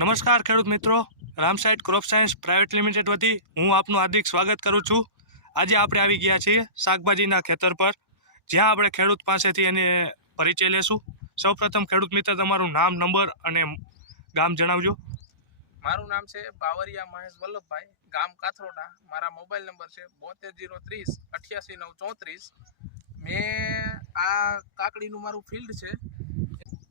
નમસ્કાર ખેડૂત મિત્રો. Ramsite crop science private limited વતી હું આપનું હાર્દિક સ્વાગત કરું છું. આજે આપણે આવી ગયા છીએ શાકભાજીના ખેતર પર, જ્યાં આપણે ખેડૂત પાસેથી એને પરિચય લેશું. સૌપ્રથમ ખેડૂત મિત્ર, તમારું નામ, નંબર અને ગામ જણાવજો. મારું નામ છે બાવરિયા મહેશ વલ્લભભાઈ, ગામ કાથરોડા. મારા મોબાઈલ નંબર છે બોતેર જીરો ત્રીસ અઠ્યાસી નવ ચોત્રીસ. મેં આ કાકડીનું મારું ફિલ્ડ છે.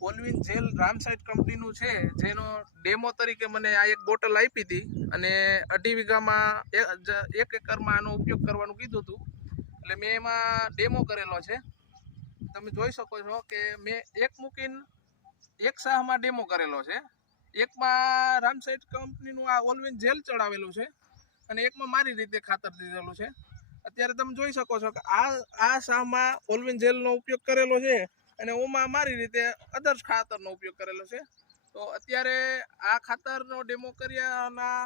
પોલવિન જેલ રામસાઇડ કંપનીનું છે, જેનો ડેમો તરીકે મને આ એક બોટલ આપી હતી અને અઢી વીઘામાં એક એકરમાં આનો ઉપયોગ કરવાનું કીધું હતું. એટલે મેં એમાં ડેમો કરેલો છે. તમે જોઈ શકો છો કે મેં એક મૂકીને એક શાહમાં ડેમો કરેલો છે. એકમાં રામસાઇડ કંપનીનું આ ઓલવિન જેલ ચડાવેલું છે અને એકમાં મારી રીતે ખાતર દીધેલું છે. અત્યારે તમે જોઈ શકો છો કે આ આ સાહમાં ઓલવિન જેલનો ઉપયોગ કરેલો છે. અને ઓમાં મારી રીતે અદર્શ ખાતરનો ઉપયોગ કરેલો છે. તો અત્યારે આ ખાતરનો ડેમો કર્યાના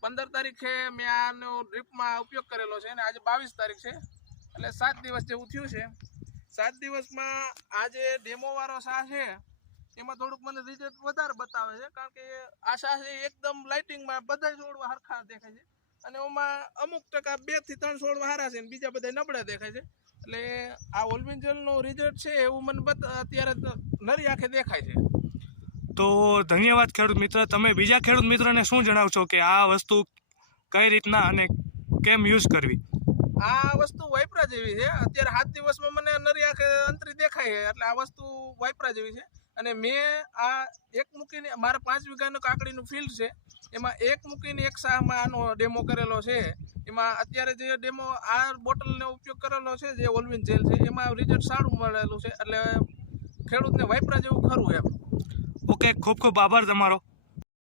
પંદર તારીખે મેં આનો ડ્રીપમાં ઉપયોગ કરેલો છે અને આજે બાવીસ તારીખ છે. એટલે સાત દિવસ જેવું થયું છે. સાત દિવસમાં આ જે ડેમો શાહ છે, એમાં થોડુંક મને રિઝલ્ટ વધારે બતાવે છે, કારણ કે આ શાહ છે એકદમ લાઇટિંગમાં બધા છોડવા હરખા દેખાય છે. અને એમાં અમુક ટકા બેથી ત્રણ છોડવા સારા છે અને બીજા બધા નબળા દેખાય છે. એટલે આ ઓલ્વિંજલનો રિઝલ્ટ છે એવું મને અત્યારે નરી આંખે દેખાય છે. તો ધન્યવાદ ખેડૂત મિત્ર તમે બીજા ખેડૂત મિત્રોને શું જણાવશો કે આ વસ્તુ કઈ રીતના અને કેમ યુઝ કરવી? આ વસ્તુ વાપરા જેવી છે. અત્યારે સાત દિવસમાં મને નરી આંખે અંતરી દેખાય છે. એટલે આ વસ્તુ વાપરા જેવી છે. અને મેં આ એક મૂકીને મારા પાંચ વીઘાનું કાકડીનું ફિલ્ડ છે. એમાં એક મૂકીને એક શાહમાં આનો ડેમો કરેલો છે. એમાં અત્યારે જે ડેમો આ બોટલનો ઉપયોગ કરેલો છે, જે ઓલવિન જેલ છે, એમાં રિઝલ્ટ સારું મળેલું છે. એટલે ખેડૂતને વાપરા જેવું ખરું એમ. ઓકે ખૂબ ખૂબ આભાર તમારો.